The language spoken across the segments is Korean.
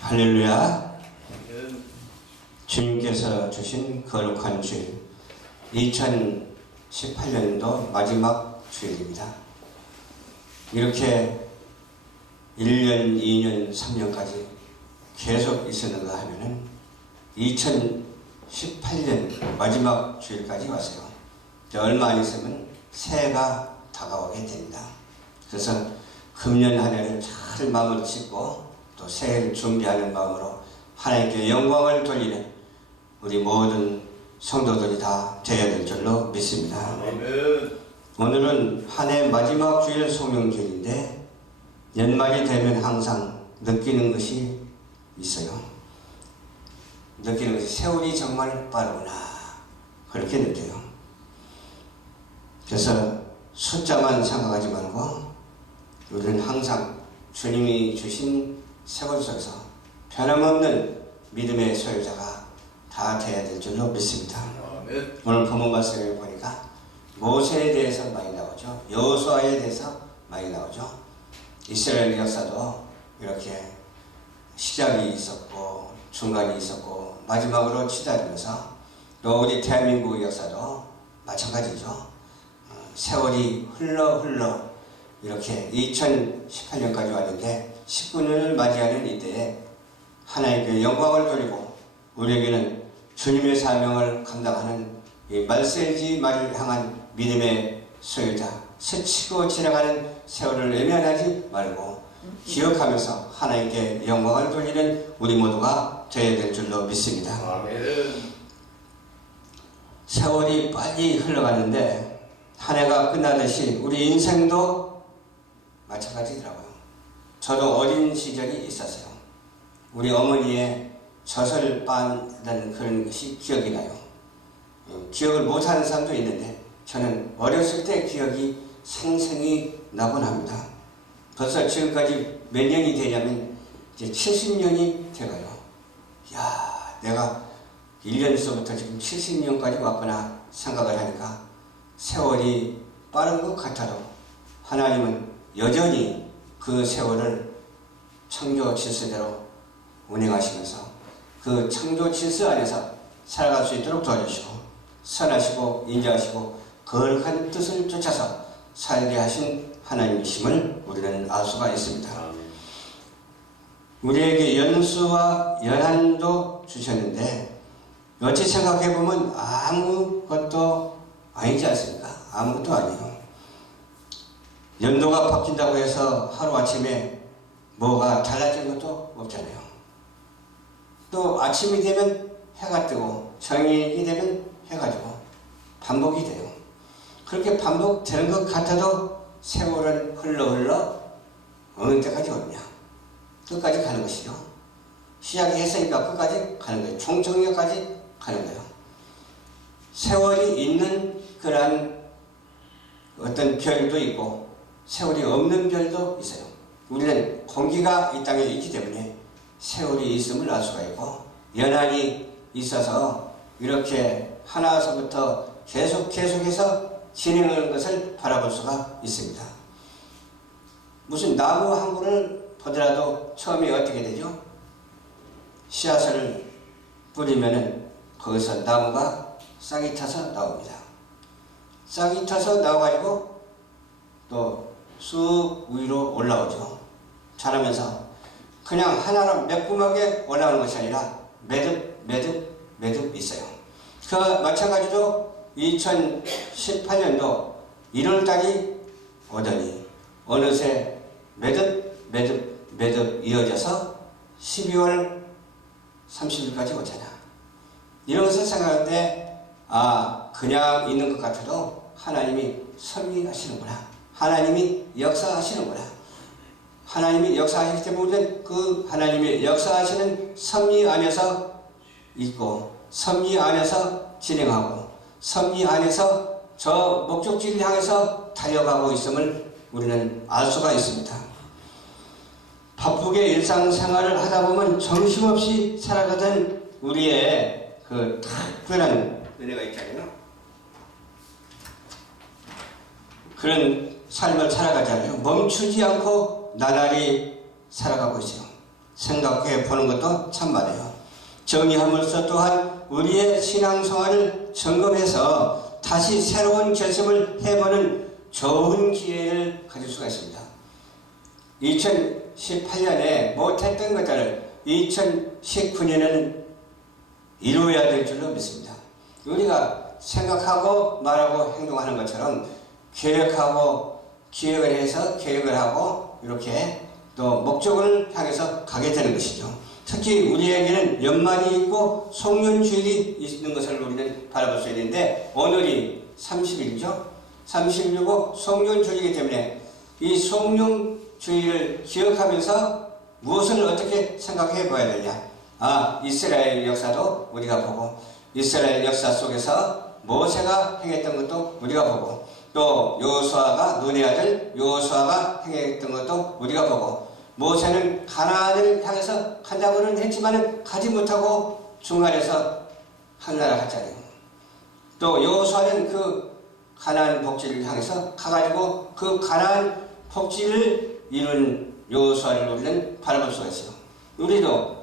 할렐루야. 주님께서 주신 거룩한 주일, 2018년도 마지막 주일입니다. 이렇게 1년, 2년, 3년까지 계속 있었는가 하면은 2018년 마지막 주일까지 왔어요. 얼마 안 있으면 새해가 다가오게 됩니다. 그래서 금년 한 해를 잘 마음을 짓고 또 새해를 준비하는 마음으로 하나님께 영광을 돌리는 우리 모든 성도들이 다 되어야 될 줄로 믿습니다. 아멘. 오늘은 한 해 마지막 주일 송영주일인데 연말이 되면 항상 느끼는 것이 있어요. 느끼는 것이 세월이 정말 빠르구나, 그렇게 느껴요. 그래서 숫자만 생각하지 말고 우리는 항상 주님이 주신 세월 속에서 변함없는 믿음의 소유자가 다 되어야 될 줄로 믿습니다. 아멘. 오늘 본문 말씀을 보니까 모세에 대해서 많이 나오죠. 여호수아에 대해서 많이 나오죠. 이스라엘 역사도 이렇게 시작이 있었고 중간이 있었고 마지막으로 치달으면서 또 우리 대한민국 역사도 마찬가지죠. 세월이 흘러 이렇게 2018년까지 왔는데 19년을 맞이하는 이때에 하나님께 영광을 돌리고 우리에게는 주님의 사명을 감당하는 이 말세지 말을 향한 믿음의 소유자, 스치고 지나가는 세월을 외면하지 말고 기억하면서 하나님께 영광을 돌리는 우리 모두가 되어야 될 줄로 믿습니다. 아멘. 세월이 빨리 흘러가는데 한 해가 끝나듯이 우리 인생도 마찬가지더라고요. 저도 어린 시절이 있었어요. 우리 어머니의 젖을 빤다는 그런 것이 기억이 나요. 기억을 못하는 사람도 있는데 저는 어렸을 때 기억이 생생히 나곤 합니다. 벌써 지금까지 몇 년이 되냐면 이제 70년이 돼가요. 야, 내가 1년서부터 지금 70년까지 왔구나 생각을 하니까 세월이 빠른 것 같아도 하나님은 여전히 그 세월을 창조 질서대로 운행하시면서 그 창조 질서 안에서 살아갈 수 있도록 도와주시고 선하시고 인자하시고 거룩한 뜻을 쫓아서 살게 하신 하나님이심을 우리는 알 수가 있습니다. 우리에게 연수와 연한도 주셨는데 어찌 생각해보면 아무것도 아니지 않습니까? 아무것도 아니에요. 연도가 바뀐다고 해서 하루아침에 뭐가 달라진 것도 없잖아요. 또 아침이 되면 해가 뜨고 저녁이 되면 해가 지고 반복이 돼요. 그렇게 반복되는 것 같아도 세월은 흘러 어느 때까지 오느냐, 끝까지 가는 것이죠. 시작이 했으니까 끝까지 가는 거예요. 총정력까지 가는 거예요. 세월이 있는 그런 어떤 별도 있고 세월이 없는 별도 있어요. 우리는 공기가 이 땅에 있기 때문에 세월이 있음을 알 수가 있고 연한이 있어서 이렇게 하나서부터 계속해서 진행하는 것을 바라볼 수가 있습니다. 무슨 나무 한 그루를 보더라도 처음에 어떻게 되죠? 씨앗을 뿌리면은 거기서 나무가 싹이 타서 나옵니다. 싹이 타서 나와가지고 또 쑥 위로 올라오죠. 자라면서 그냥 하나로 매콤하게 올라오는 것이 아니라 매듭 있어요. 그 마찬가지로 2018년도 1월달이 오더니 어느새 매듭 이어져서 12월 30일까지 오잖아. 이런 것을 생각할 때 그냥 있는 것 같아도 하나님이 섭리하시는구나. 하나님이 역사하시는구나. 하나님이 역사하시기 때문에 우리는 그 하나님의 역사하시는 섭리 안에서 있고 섭리 안에서 진행하고 섭리 안에서 저 목적지를 향해서 달려가고 있음을 우리는 알 수가 있습니다. 바쁘게 일상생활을 하다 보면 정신없이 살아가던 우리의 그 특별한 은혜가 있잖아요. 그런 삶을 살아가잖아요. 멈추지 않고 나날이 살아가고 있어요. 생각해 보는 것도 참 많아요. 정의함으로써 또한 우리의 신앙생활을 점검해서 다시 새로운 결심을 해보는 좋은 기회를 가질 수가 있습니다. 2018년에 못했던 것들을 2019년에는 이루어야 될 줄로 믿습니다. 우리가 생각하고 말하고 행동하는 것처럼 계획하고 기획을 해서 계획을 하고 이렇게 또 목적을 향해서 가게 되는 것이죠. 특히 우리에게는 연말이 있고 송년주일이 있는 것을 우리는 바라볼 수 있는데 오늘이 30일이죠. 30일이고 송년주일이기 때문에 이 송년주일을 기억하면서 무엇을 어떻게 생각해 봐야 되냐. 이스라엘 역사도 우리가 보고 이스라엘 역사 속에서 모세가 행했던 것도 우리가 보고 또 여호수아가 눈의 아들 여호수아가 행했던 것도 우리가 보고 모세는 가나안을 향해서 간다고는 했지만 가지 못하고 중간에서 하늘나라 갔잖아요. 또 여호수아는 그 가나안 복지를 향해서 가가지고 그 가나안 복지를 이룬 여호수아를 우리는 바라볼 수가 있어요. 우리도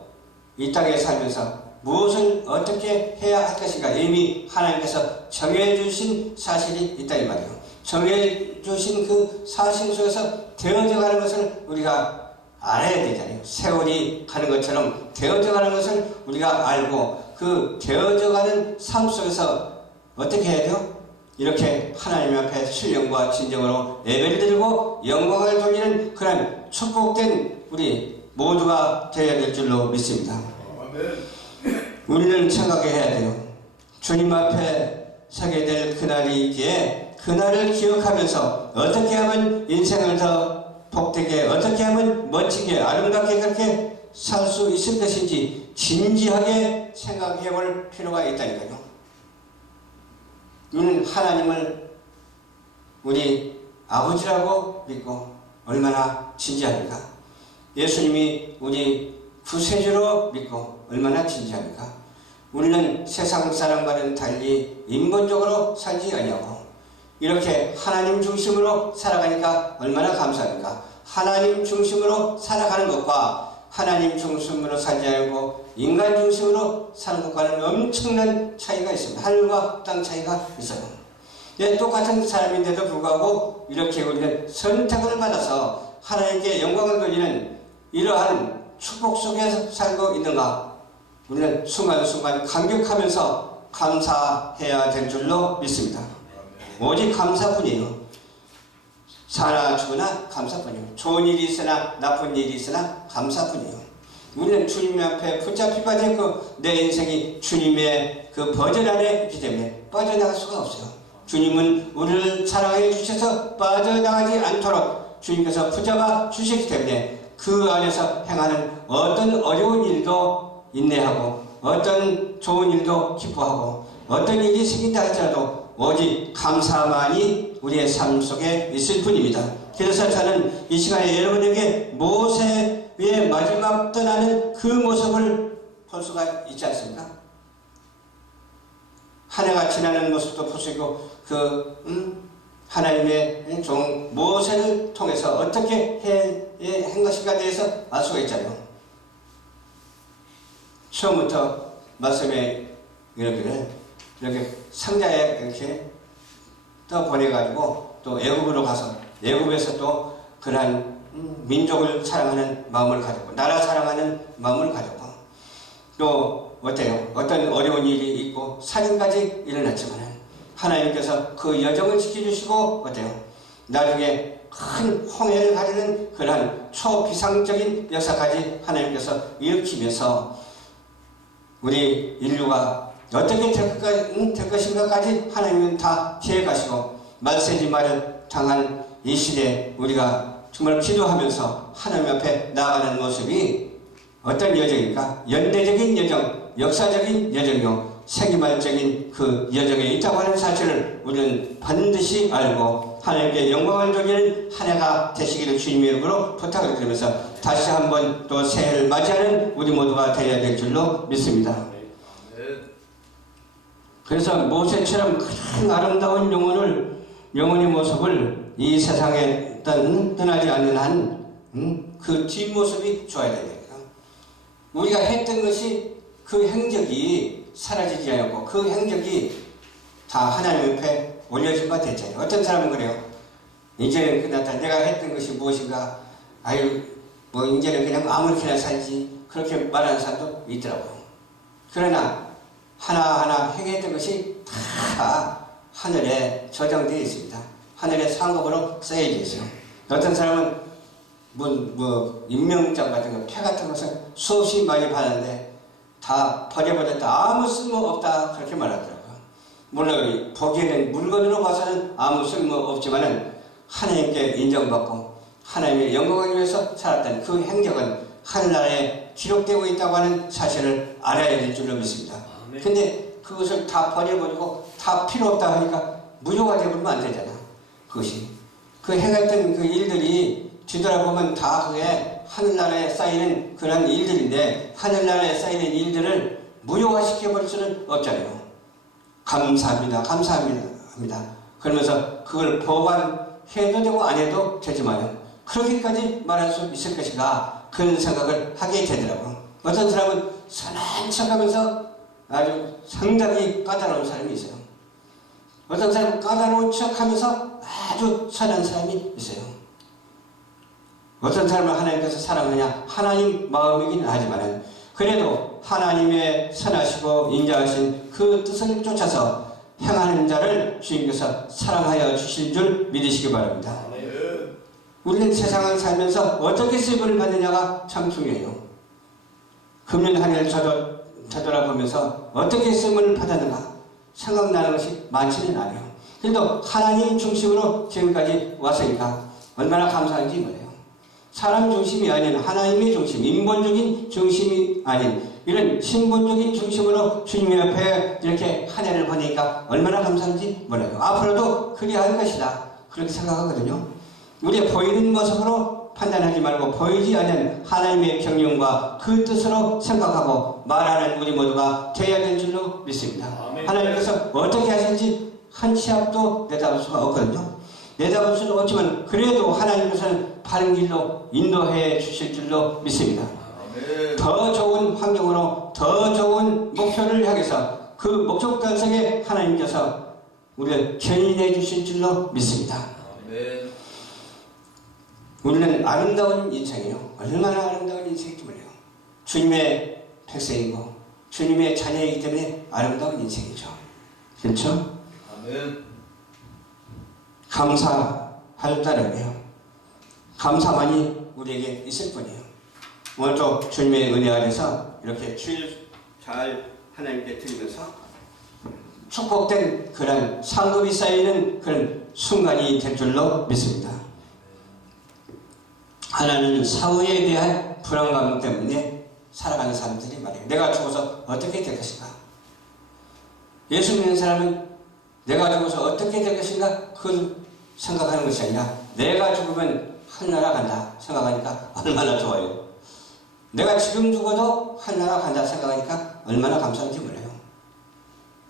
이 땅에 살면서 무엇을 어떻게 해야 할 것인가 이미 하나님께서 정해주신 사실이 있다 이 말이에요. 정해주신 그 사실 속에서 되어져 가는 것을 우리가 알아야 되잖아요. 세월이 가는 것처럼 되어져 가는 것을 우리가 알고 그 되어져 가는 삶 속에서 어떻게 해야 돼요? 이렇게 하나님 앞에 신령과 진정으로 예배를 드리고 영광을 돌리는 그런 축복된 우리 모두가 되어야 될 줄로 믿습니다. 우리는 생각해야 돼요. 주님 앞에 서게 될 그날이 있기에 그날을 기억하면서 어떻게 하면 인생을 더 복되게 어떻게 하면 멋지게 아름답게 그렇게 살 수 있을 것인지 진지하게 생각해 볼 필요가 있다니까요. 우리는 하나님을 우리 아버지라고 믿고 얼마나 진지합니까? 예수님이 우리 구세주로 믿고 얼마나 진지합니까? 우리는 세상 사람과는 달리 인본적으로 살지 아니하고 이렇게 하나님 중심으로 살아가니까 얼마나 감사합니까? 하나님 중심으로 살아가는 것과 하나님 중심으로 살지 않고 인간 중심으로 사는 것과는 엄청난 차이가 있습니다. 하늘과 땅 차이가 있어요. 똑같은 사람인데도 불구하고 이렇게 우리는 선택을 받아서 하나님께 영광을 돌리는 이러한 축복 속에서 살고 있는가? 우리는 순간순간 감격하면서 감사해야 될 줄로 믿습니다. 오직 감사뿐이에요. 사나 죽으나 감사뿐이에요. 좋은 일이 있으나 나쁜 일이 있으나 감사뿐이에요. 우리는 주님 앞에 붙잡히가 되고 내 인생이 주님의 그 버전 안에 있기 때문에 빠져나갈 수가 없어요. 주님은 우리를 사랑해 주셔서 빠져나가지 않도록 주님께서 붙잡아 주시기 때문에 그 안에서 행하는 어떤 어려운 일도 인내하고 어떤 좋은 일도 기뻐하고 어떤 일이 생긴다 할지라도 오직 감사만이 우리의 삶 속에 있을 뿐입니다. 그래서 저는 이 시간에 여러분에게 모세의 마지막 떠나는 그 모습을 볼 수가 있지 않습니까? 한 해가 지나는 모습도 볼 수 있고 하나님의 종 모세를 통해서 어떻게 한 것인가에 대해서 알 수가 있잖아요. 처음부터 말씀에 이렇게 상자에 이렇게 떠 보내가지고 또 애굽으로 가서 애굽에서 또 그러한 민족을 사랑하는 마음을 가졌고 나라 사랑하는 마음을 가졌고 또 어때요? 어떤 어려운 일이 있고 살인까지 일어났지만 하나님께서 그 여정을 지켜주시고 어때요? 나중에 큰 홍해를 가리는 그러한 초비상적인 역사까지 하나님께서 일으키면서 우리 인류가 어떻게 될 것인가까지 하나님은 다 계획하시고 말세지마를 당한 이 시대에 우리가 정말 기도하면서 하나님 앞에 나아가는 모습이 어떤 여정입니까? 연대적인 여정, 역사적인 여정이요 세기말적인 그 여정에 있다고 하는 사실을 우리는 반드시 알고 하나님께 영광을 돌리는 한 해가 되시기를 주님의 이름으로 부탁을 드리면서 다시 한번 또 새해를 맞이하는 우리 모두가 되어야 될 줄로 믿습니다. 그래서 모세처럼 큰 아름다운 영혼을 영혼의 모습을 이 세상에 떠나지 않는 한 그 뒷모습이 좋아야 됩니다. 우리가 했던 것이 그 행적이 사라지지 않았고 그 행적이 다 하나님 옆에 올려진 바 됐잖아요. 어떤 사람은 그래요. 이제는 끝났다. 내가 했던 것이 무엇인가. 아유 뭐 이제는 그냥 아무렇게나 살지. 그렇게 말하는 사람도 있더라고요. 그러나 하나하나 행했던 것이 다 하늘에 저장되어 있습니다. 하늘에 상급으로 쌓여져 있어요. 어떤 사람은 뭐 임명장 같은 거, 표 같은 것을 수없이 많이 받았는데 다 버려버렸다. 아무 쓸모없다. 그렇게 말하더라고요. 물론 보기에는 물건으로 봐서는 아무 쓸모없지만은 하나님께 인정받고 하나님의 영광을 위해서 살았던 그 행적은 하늘나라에 기록되고 있다고 하는 사실을 알아야 될 줄로 믿습니다. 근데 그것을 다 버려버리고 다 필요 없다 하니까 무효가 되어버리면 안 되잖아. 그것이. 그 행했던 그 일들이 뒤돌아보면 다 그게 하늘나라에 쌓이는 그런 일들인데 하늘나라에 쌓이는 일들을 무효화시켜버릴 수는 없잖아요. 감사합니다. 감사합니다. 그러면서 그걸 보관해도 되고 안 해도 되지만요. 그렇게까지 말할 수 있을 것인가 그런 생각을 하게 되더라고요. 어떤 사람은 선한 척하면서 아주 상당히 까다로운 사람이 있어요. 어떤 사람은 까다로운 척하면서 아주 선한 사람이 있어요. 어떤 사람을 하나님께서 사랑하냐? 하나님 마음이긴 하지만은 그래도 하나님의 선하시고 인자하신 그 뜻을 쫓아서 행하는 자를 주님께서 사랑하여 주실 줄 믿으시기 바랍니다. 우리는 세상을 살면서 어떻게 쓰임을 받느냐가 참 중요해요. 금년 한 해를 되돌아보면서 어떻게 쓰임을 받았는가 생각나는 것이 많지는 않아요. 그래도 하나님 중심으로 지금까지 왔으니까 얼마나 감사한지 몰라요. 사람 중심이 아닌 하나님의 중심, 인본적인 중심이 아닌 이런 신본적인 중심으로 주님 옆에 이렇게 한 해를 보내니까 얼마나 감사한지 몰라요. 앞으로도 그리할 것이다. 그렇게 생각하거든요. 우리의 보이는 모습으로 판단하지 말고 보이지 않는 하나님의 경륜과 그 뜻으로 생각하고 말하는 우리 모두가 되어야 될 줄로 믿습니다. 하나님께서 어떻게 하실지 한 치 앞도 내다볼 수가 없거든요. 내다볼 수는 없지만 그래도 하나님께서는 바른 길로 인도해 주실 줄로 믿습니다. 더 좋은 환경으로 더 좋은 목표를 향해서 그 목적 달성에 하나님께서 우리를 견인해 주실 줄로 믿습니다. 우리는 아름다운 인생이요. 얼마나 아름다운 인생인지 몰라요. 주님의 백성이고 주님의 자녀이기 때문에 아름다운 인생이죠. 그렇죠? 아멘. 감사할 따름이에요. 감사만이 우리에게 있을 뿐이에요. 오늘도 주님의 은혜 아래서 이렇게 주일 잘 하나님께 드리면서 축복된 그런 상급이 쌓이는 그런 순간이 될 줄로 믿습니다. 하나는 사후에 대한 불안감 때문에 살아가는 사람들이 말이에요. 내가 죽어서 어떻게 될 것인가? 예수 믿는 사람은 내가 죽어서 어떻게 될 것인가? 그걸 생각하는 것이 아니라 내가 죽으면 하늘나라 간다 생각하니까 얼마나 좋아요. 내가 지금 죽어도 하늘나라 간다 생각하니까 얼마나 감사한지 몰라요.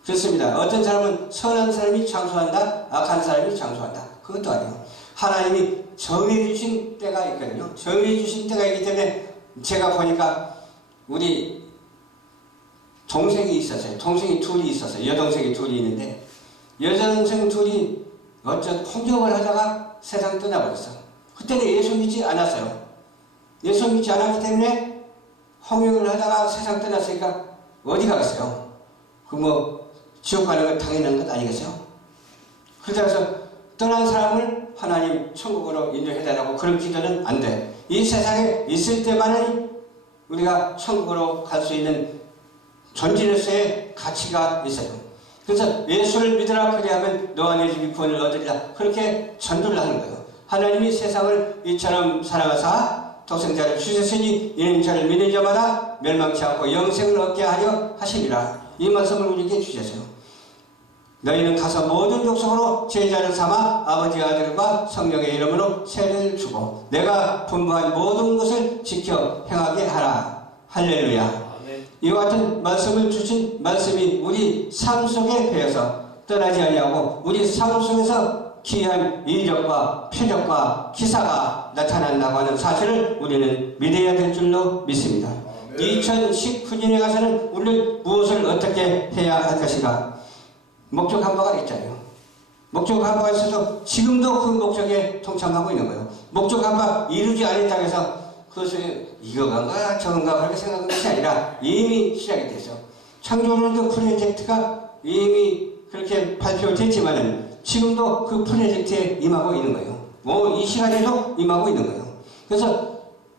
그렇습니다. 어떤 사람은 선한 사람이 장수한다, 악한 사람이 장수한다. 그것도 아니에요. 하나님이 정해주신 때가 있거든요. 정해주신 때가 있기 때문에 제가 보니까 우리 동생이 있었어요. 동생이 둘이 있었어요. 여동생이 둘이 있는데 여동생 둘이 어쩌 혼경을 하다가 세상 떠나버렸어. 그때는 예수 믿지 않았어요. 예수 믿지 않았기 때문에 혼경을 하다가 세상 떠났으니까 어디 가겠어요? 그 뭐 지옥 가는 건 당연한 것 아니겠어요? 그래서 떠난 사람을 하나님 천국으로 인도해달라고 그런 기도는 안 돼. 이 세상에 있을 때만은 우리가 천국으로 갈 수 있는 존재로서의 가치가 있어요. 그래서 예수를 믿으라 그리하면 너와 네 집이 구원을 얻으리라. 그렇게 전도를 하는 거예요. 하나님이 세상을 이처럼 사랑하사 독생자를 주셨으니 이는 저를 믿는 자마다 멸망치 않고 영생을 얻게 하려 하시니라. 이 말씀을 우리에게 주셨어요. 너희는 가서 모든 족속으로 제자를 삼아 아버지 아들과 성령의 이름으로 세례를 주고 내가 분부한 모든 것을 지켜 행하게 하라. 할렐루야. 이와 같은 말씀을 주신 말씀이 우리 삶 속에 배어서 떠나지 아니하고 우리 삶 속에서 기이한 이적과 표적과 기사가 나타난다고 하는 사실을 우리는 믿어야 될 줄로 믿습니다. 2019년에 가서는 우리는 무엇을 어떻게 해야 할 것인가? 목적한 바가 있잖아요. 목적한 바가 있어서 지금도 그 목적에 동참하고 있는 거예요. 목적한 바 이루지 않았다고 해서 그것을 이거가 저건가 그렇게 생각하는 것이 아니라 이미 시작이 됐어. 창조론도 프로젝트가 이미 그렇게 발표됐지만은 지금도 그 프로젝트에 임하고 있는 거예요. 뭐 이 시간에도 임하고 있는 거예요. 그래서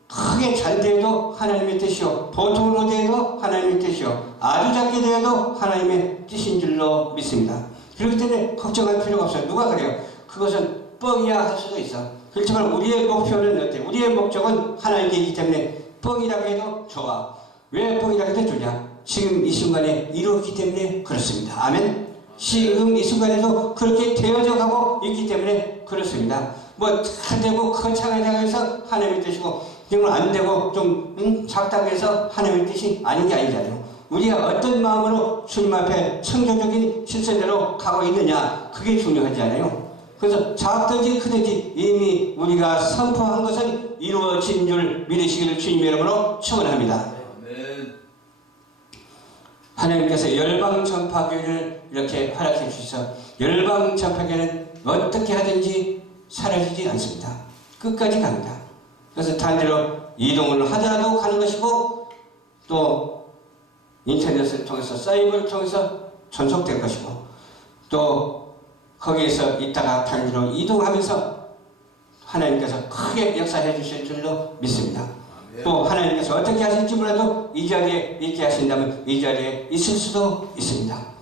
크게 잘 되어도 하나님의 뜻이요, 보통으로 되어도 하나님의 뜻이요, 아주 작게 되어도 하나님의 뜻인 줄로 믿습니다. 그렇기 때문에 걱정할 필요가 없어요. 누가 그래요? 그것은 뻥이야 할 수도 있어. 그렇지만 우리의 목표는 어때? 우리의 목적은 하나님께이기 때문에 뻥이라고 해도 좋아. 왜 뻥이라고 해도 좋냐? 지금 이 순간에 이루었기 때문에 그렇습니다. 아멘? 지금 이 순간에도 그렇게 되어져 가고 있기 때문에 그렇습니다. 뭐 잘 되고 거창하다고 해서 하나님의 뜻이고 이건 안 되고 좀 작다고 해서 하나님의 뜻이 아닌 게 아니잖아요. 우리가 어떤 마음으로 주님 앞에 창조적인 실천대로 가고 있느냐, 그게 중요하지 않아요. 그래서 작든지 크든지 이미 우리가 선포한 것은 이루어진 줄 믿으시기를 주님의 이름으로 축원합니다. 하나님께서 열방 전파교회를 이렇게 허락해 주셔서 열방 전파교회는 어떻게 하든지 사라지지 않습니다. 끝까지 갑니다. 그래서 단대로 이동을 하더라도 가는 것이고 또 인터넷을 통해서 사이버를 통해서 전속될 것이고 또 거기에서 있다가 단대로 이동하면서 하나님께서 크게 역사해 주실 줄로 믿습니다. 또 하나님께서 어떻게 하실지 몰라도 이 자리에 있게 하신다면 이 자리에 있을 수도 있습니다.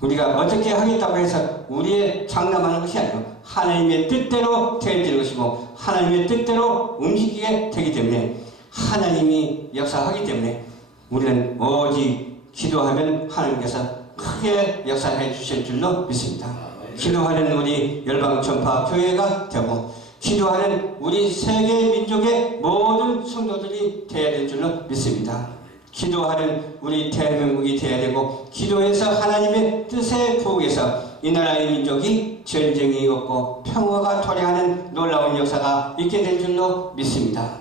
우리가 어떻게 하겠다고 해서 우리의 장담하는 것이 아니고 하나님의 뜻대로 되어지는 것이고 하나님의 뜻대로 움직이게 되기 때문에 하나님이 역사하기 때문에 우리는 오직 기도하면 하나님께서 크게 역사해 주실 줄로 믿습니다. 기도하는 우리 열방전파 교회가 되고 기도하는 우리 세계 민족의 모든 성도들이 되어야 될 줄로 믿습니다. 기도하는 우리 대한민국이 되어야 되고 기도해서 하나님의 뜻에 부응해서 이 나라의 민족이 전쟁이 없고 평화가 도래하는 놀라운 역사가 있게 될 줄로 믿습니다.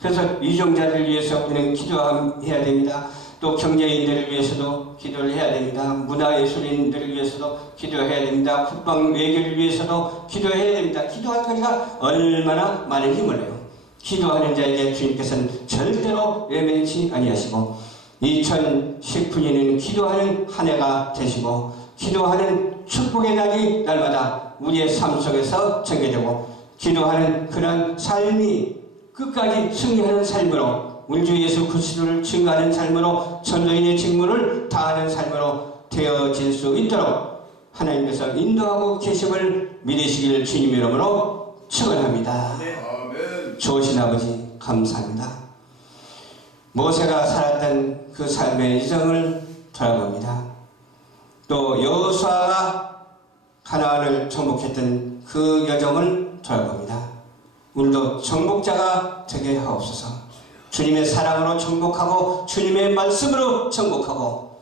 그래서 유종자들을 위해서 우리는 기도해야 됩니다. 또 경제인들을 위해서도 기도를 해야 됩니다. 문화예술인들을 위해서도 기도해야 됩니다. 국방 외교를 위해서도 기도해야 됩니다. 기도할 거리가 얼마나 많은지 몰라요. 기도하는 자에게 주님께서는 절대로 외면치 아니하시고 2019년에는 기도하는 한 해가 되시고 기도하는 축복의 날이 날마다 우리의 삶 속에서 전개되고 기도하는 그런 삶이 끝까지 승리하는 삶으로 우리 주 예수 그리스도를 증거하는 삶으로 전도인의 직무를 다하는 삶으로 되어질 수 있도록 하나님께서 인도하고 계심을 믿으시기를 주님의 이름으로 축원합니다. 좋으신 아버지 감사합니다. 모세가 살았던 그 삶의 이정을 돌아봅니다. 또 여호수아가 가나안을 정복했던 그 여정을 돌아봅니다. 우리도 정복자가 되게 하옵소서. 주님의 사랑으로 정복하고 주님의 말씀으로 정복하고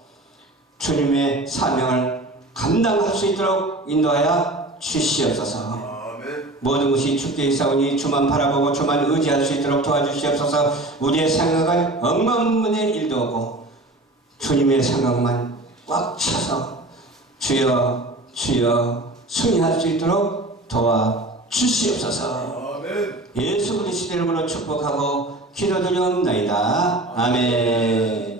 주님의 사명을 감당할 수 있도록 인도하여 주시옵소서. 모든 것이 주께 있사오니 주만 바라보고 주만 의지할 수 있도록 도와주시옵소서. 우리의 생각은 억만문의 일도 없고 주님의 생각만 꽉 차서 주여 주여 승리할 수 있도록 도와주시옵소서. 예수 그리스도 이름으로 축복하고 기도드리옵나이다. 아멘.